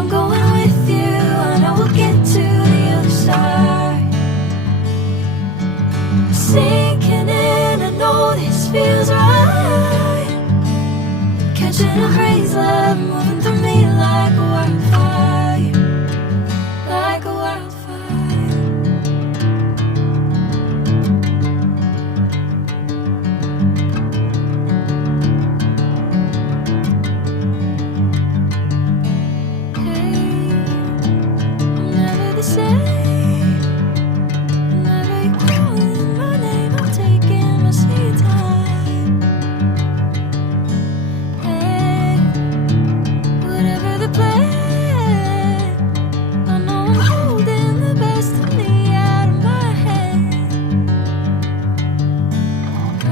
I'm going with you, I know we'll get to the other side. Sinking in, I know this feels right. Catching a crazy love moving through me like a wildfire, like a wildfire. Hey, I'm never the same. Whenever you're calling my name, I'm taking my sweet time. Hey, whatever the plan, I know I'm holding the best of me out of my hand. I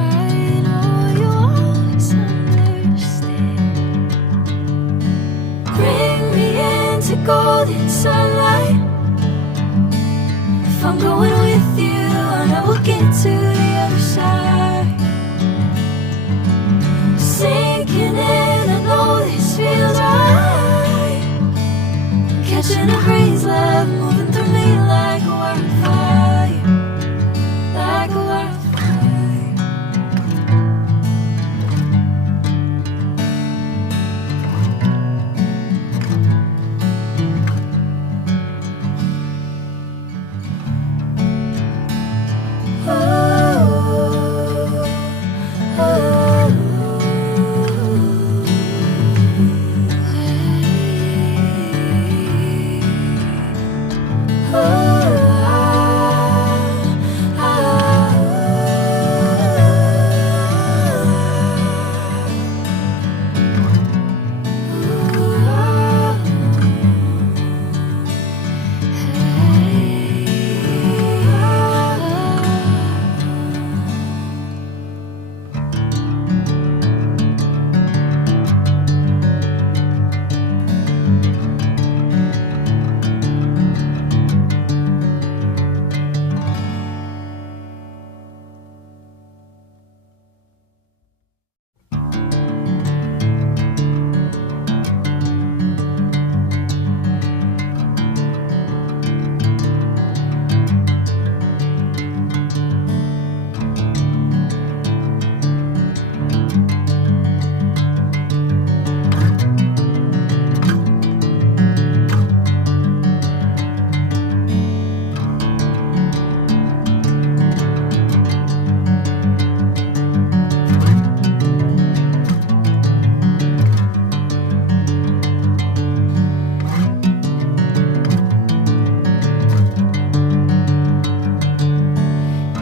know you'll always understand. Bring me into golden sunlight. If I'm going with you, I know we'll get to the other side. Sinking in, I know this feels right. Catching a crazy love moving through me like a wildfire, like a wildfire.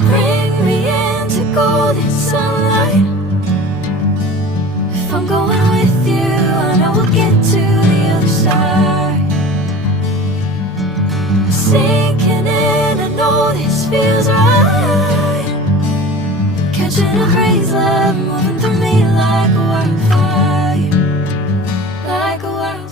Bring me into golden sunlight. If I'm going with you, I know we'll get to the other side. Sinking in, I know this feels right. Catching a crazy love moving through me like a wildfire, like a wildfire.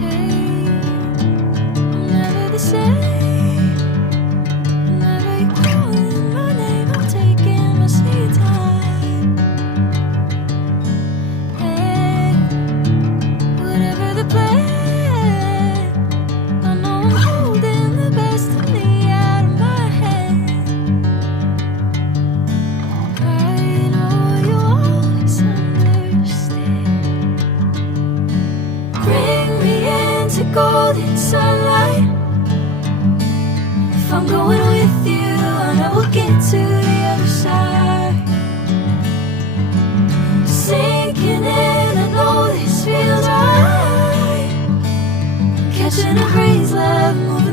Hey, I'm never the same. Whenever you're calling my name, I'm taking my sweet time. Hey, whatever the plan, I know I'm holding the best of me out of my hand. I know you'll always understand. Bring me into golden sunlight. If I'm going with you, I know we'll get to the other side. Sinking in, I know this feels right. Catching a crazy love moving